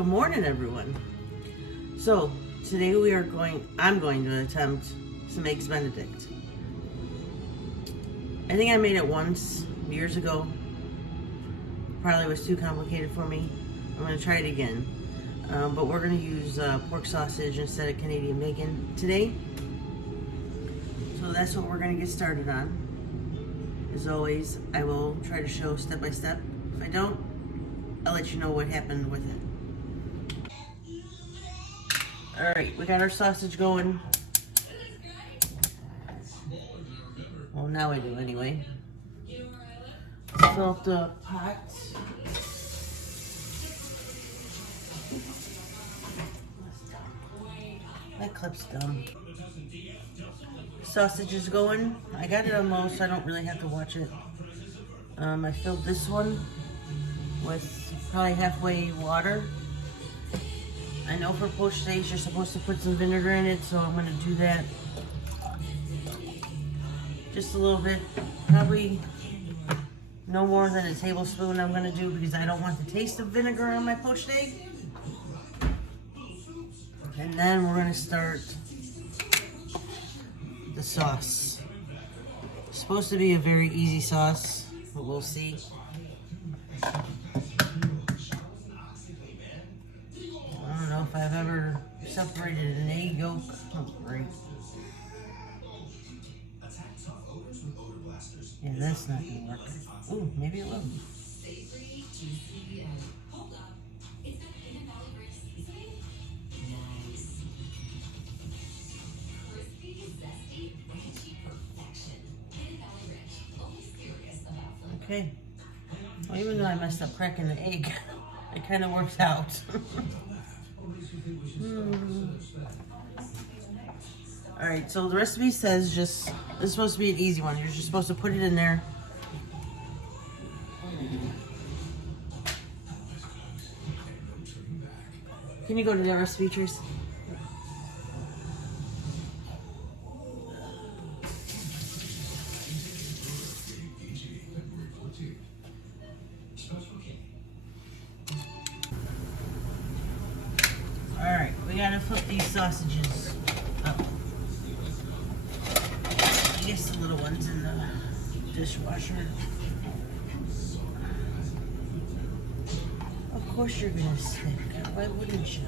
Good morning, everyone. So today I'm going to attempt some eggs Benedict. I think I made it once years ago. Probably was too complicated for me. I'm going to try it again. But we're going to use pork sausage instead of Canadian bacon today. So that's what we're going to get started on. As always, I will try to show step by step. If I don't, I'll let you know what happened with it. Alright, we got our sausage going. Well, now we do anyway. Fill up the pot. That clip's dumb. Sausage is going. I got it on low, so I don't really have to watch it. I filled this one with probably halfway water. I know for poached eggs you're supposed to put some vinegar in it, so I'm going to do that. Just a little bit, probably no more than a tablespoon I'm going to do because I don't want the taste of vinegar on my poached egg. And then we're going to start the sauce. It's supposed to be a very easy sauce, but we'll see. I don't know if I've ever separated an egg yolk. Oh, great. Yeah, that's not going to work. Ooh, maybe it will. Okay. Well, even though I messed up cracking the egg, it kind of works out. Alright, so the recipe says this is supposed to be an easy one. You're just supposed to put it in there. Can you go to the recipe, Trace? Alright, we gotta flip these sausages up. I guess the little one's in the dishwasher. Of course you're gonna stick. Why wouldn't you?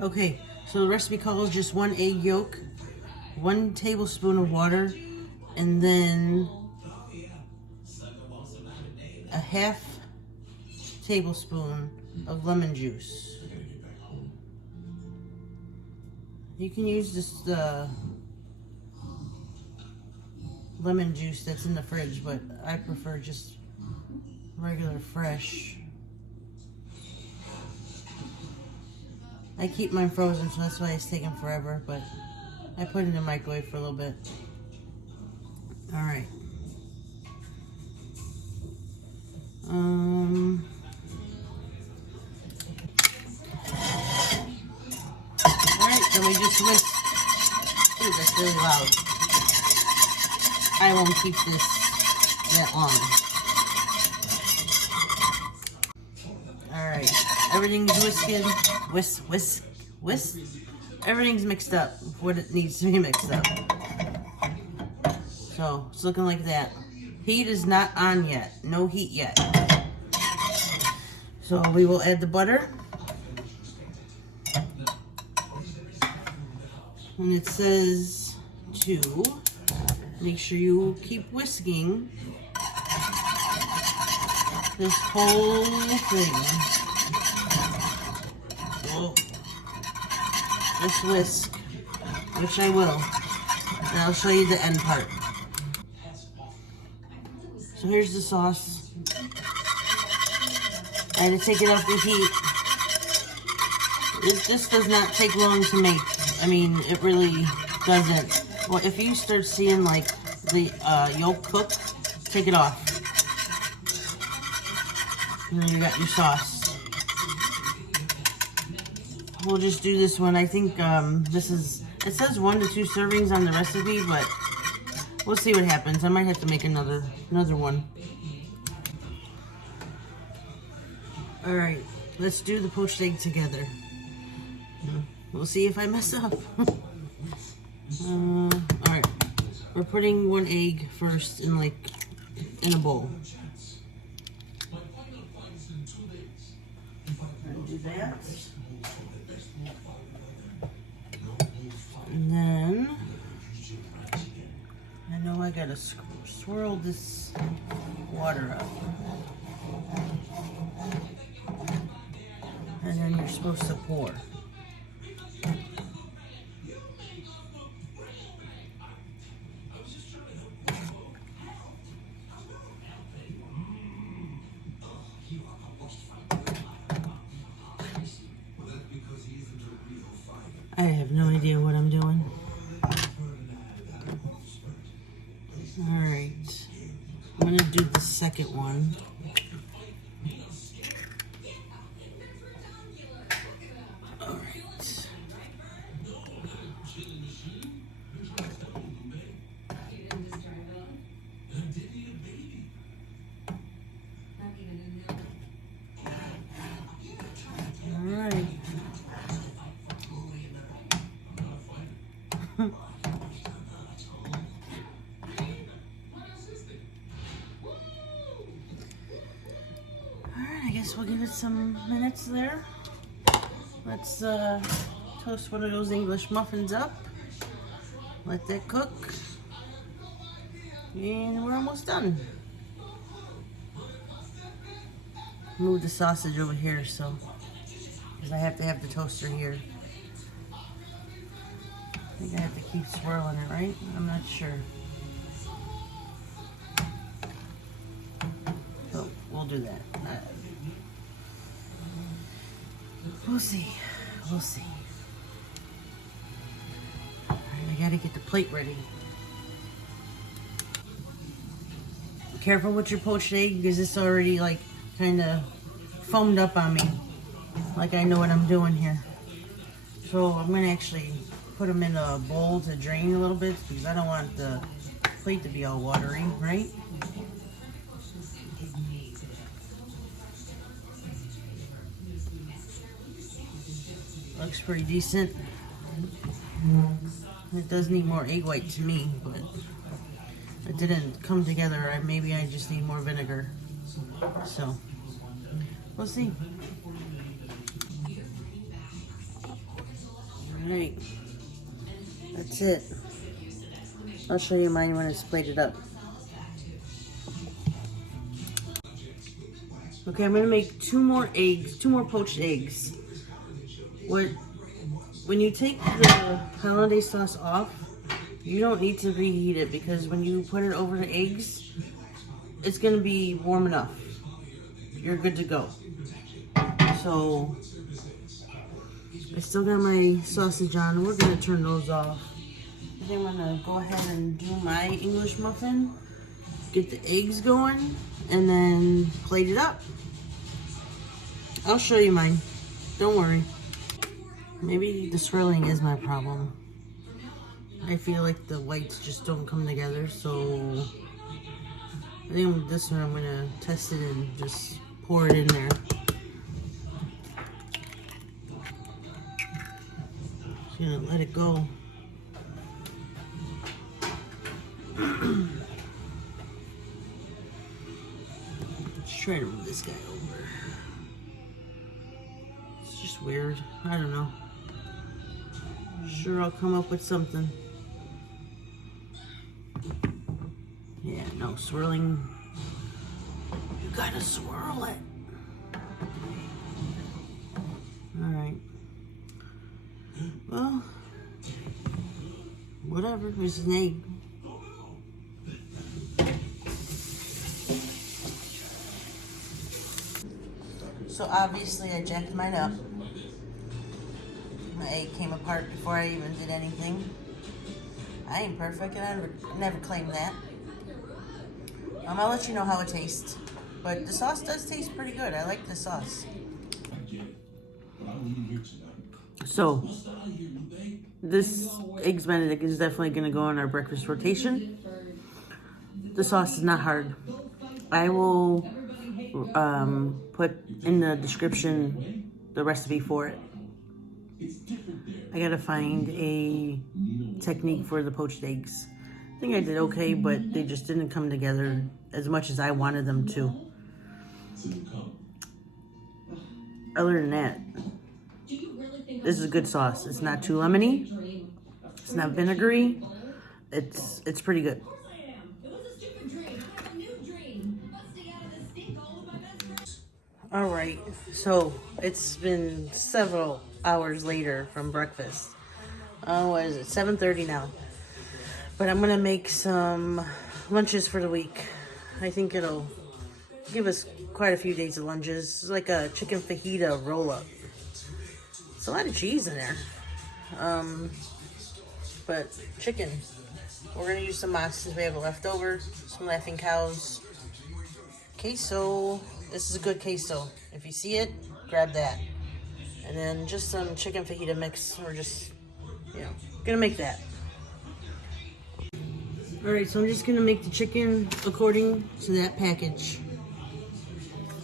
Okay, so the recipe calls just 1 egg yolk, 1 tablespoon of water, and then a half tablespoon of lemon juice. You can use this lemon juice that's in the fridge, but I prefer just regular fresh. I keep mine frozen, so that's why it's taking forever, but I put it in the microwave for a little bit. Alright. Alright, then we just whisk. Ooh, that's really loud. I won't keep this that long. Alright, everything's whisking. Whisk, whisk, whisk. Everything's mixed up what it needs to be mixed up. So, it's looking like that. Heat is not on yet. No heat yet. So, we will add the butter. And it says to make sure you keep whisking this whole thing. This whisk, which I will, and I'll show you the end part. So here's the sauce. I had to take it off the heat. This does not take long to make. I mean, it really doesn't. Well, if you start seeing like the yolk cook, take it off. And then you got your sauce. we'll just do this one. I think this is, it says 1 to 2 servings on the recipe, but we'll see what happens. I might have to make another one. All right, let's do the poached egg together. We'll see if I mess up. All right, we're putting 1 egg first in a bowl. Do that. And then I know I gotta swirl this water up. And then you're supposed to pour. I have no idea what I'm doing. Alright, I'm going to do the second one. Alright. Alright. I guess we'll give it some minutes there. Let's toast one of those English muffins up. Let that cook. And we're almost done. Move the sausage over here because I have to have the toaster here. I think I have to keep swirling it, right? I'm not sure. So we'll do that. We'll see. We'll see. All right, I gotta get the plate ready. Careful with your poached egg because it's already kind of foamed up on me. Like I know what I'm doing here. So I'm gonna actually put them in a bowl to drain a little bit because I don't want the plate to be all watery, right? Looks pretty decent. It does need more egg white to me, but it didn't come together. Maybe I just need more vinegar. So, we'll see. Alright. That's it. I'll show you mine when it's plated up. Okay, I'm going to make 2 more eggs, 2 more poached eggs. When you take the Hollandaise sauce off, you don't need to reheat it because when you put it over the eggs, it's going to be warm enough. You're good to go. So, I still got my sausage on, and we're going to turn those off. I think I'm going to go ahead and do my English muffin, get the eggs going, and then plate it up. I'll show you mine. Don't worry. Maybe the swirling is my problem. I feel like the whites just don't come together, so I think with this one I'm gonna test it and just pour it in there. Just gonna let it go. Let's try to move this guy over. It's just weird. I don't know. Sure, I'll come up with something. Yeah, no swirling. You gotta swirl it. Alright. Well, whatever. There's an egg. So obviously I jacked mine up. My egg came apart before I even did anything. I ain't perfect, and I never claimed that. I'll let you know how it tastes. But the sauce does taste pretty good. I like the sauce. So this Eggs Benedict is definitely going to go on our breakfast rotation. The sauce is not hard. I will put in the description the recipe for it. I gotta find a technique for the poached eggs. I think I did okay, but they just didn't come together as much as I wanted them to. Other than that, this is a good sauce. It's not too lemony. It's not vinegary. It's pretty good. All right, so it's been several hours later from breakfast. What is it? 7:30 now. But I'm gonna make some lunches for the week. I think it'll give us quite a few days of lunches. It's like a chicken fajita roll-up. It's a lot of cheese in there. But chicken. We're gonna use some mozz we have leftover. Some Laughing Cows. Queso. This is a good queso. If you see it, grab that. And then just some chicken fajita mix. We're just, gonna make that. Alright, so I'm just gonna make the chicken according to that package.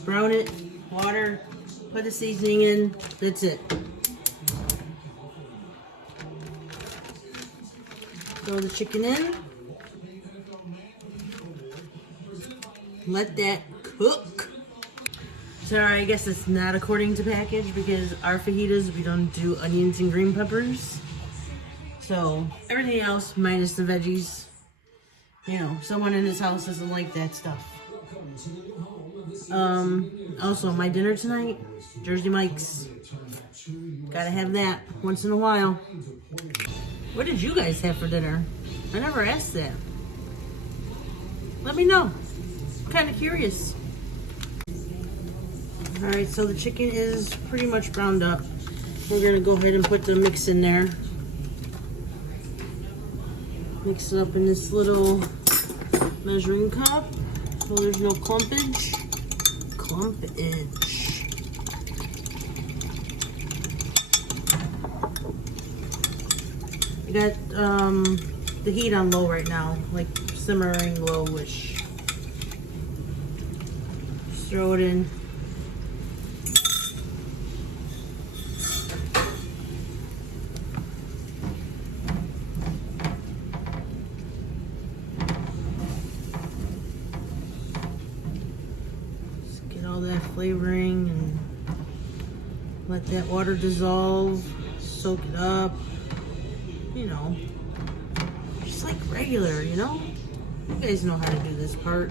Brown it, water, put the seasoning in, that's it. Throw the chicken in. Let that cook. Sorry, I guess it's not according to package because our fajitas, we don't do onions and green peppers. So, everything else minus the veggies. Someone in this house doesn't like that stuff. Also, my dinner tonight, Jersey Mike's. Gotta have that once in a while. What did you guys have for dinner? I never asked that. Let me know. I'm kind of curious. Alright, so the chicken is pretty much browned up. We're going to go ahead and put the mix in there. Mix it up in this little measuring cup so there's no clumpage. I got the heat on low right now, like simmering lowish. Just throw it in. Just get all that flavoring and let that water dissolve, soak it up. Just like regular, You guys know how to do this part.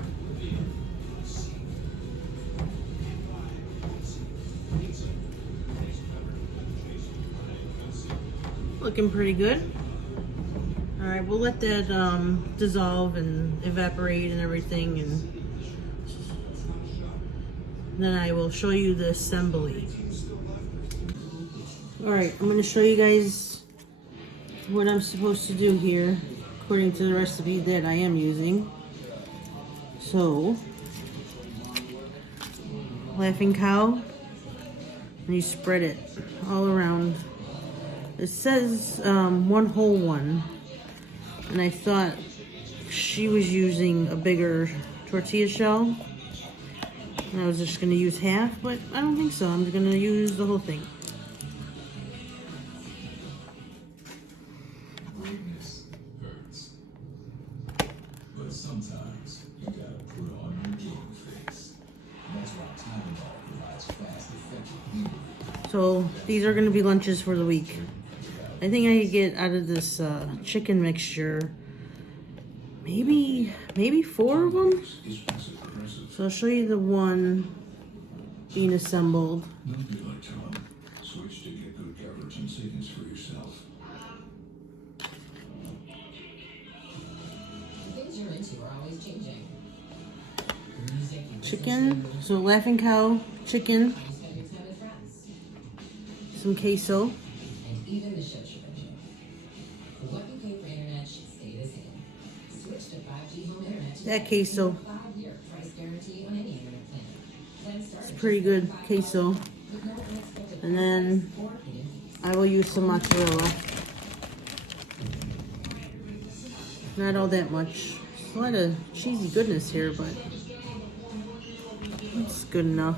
Looking pretty good. Alright, we'll let that dissolve and evaporate and everything, and then I will show you the assembly. Alright, I'm going to show you guys what I'm supposed to do here according to the recipe that I am using. So, Laughing Cow, and you spread it all around. It says one whole one, and I thought she was using a bigger tortilla shell, and I was just going to use half, but I don't think so. I'm going to use the whole thing. Sometimes you gotta put on your game face. That's why Tylenol provides fast, effective. So these are going to be lunches for the week. I think I could get out of this chicken mixture maybe 4 of them. So I'll show you the one being assembled. Switch to get good coverage and savings for yourself. Chicken, so Laughing Cow chicken, some queso, that queso, it's pretty good queso, and then I will use some mozzarella. Not all that much. There's a lot of cheesy goodness here, but it's good enough.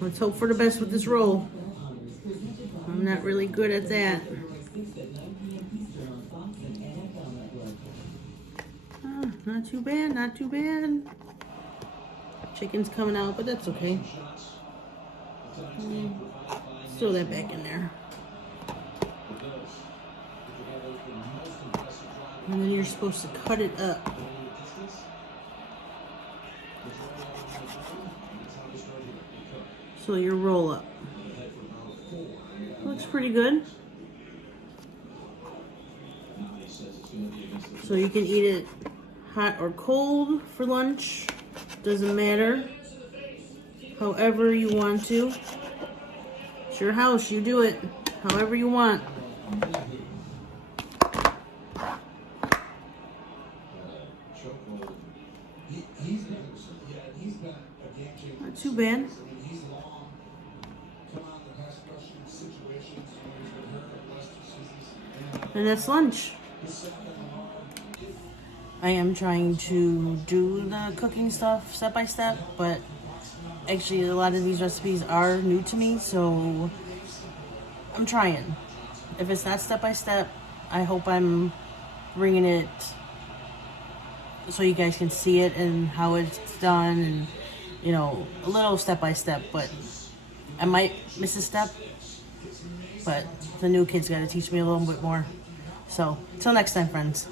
Let's hope for the best with this roll. I'm not really good at that. Not too bad, not too bad. Chicken's coming out, but that's okay. Let's throw that back in there. And then you're supposed to cut it up. So your roll up. Looks pretty good. So you can eat it hot or cold for lunch. Doesn't matter. However you want to. It's your house, you do it however you want. Not too bad. And that's lunch. I am trying to do the cooking stuff step by step, but actually a lot of these recipes are new to me, so I'm trying. If it's not step by step, I hope I'm bringing it so you guys can see it and how it's done, and you know, a little step by step, but I might miss a step, but the new kids got to teach me a little bit more. So, till next time, friends.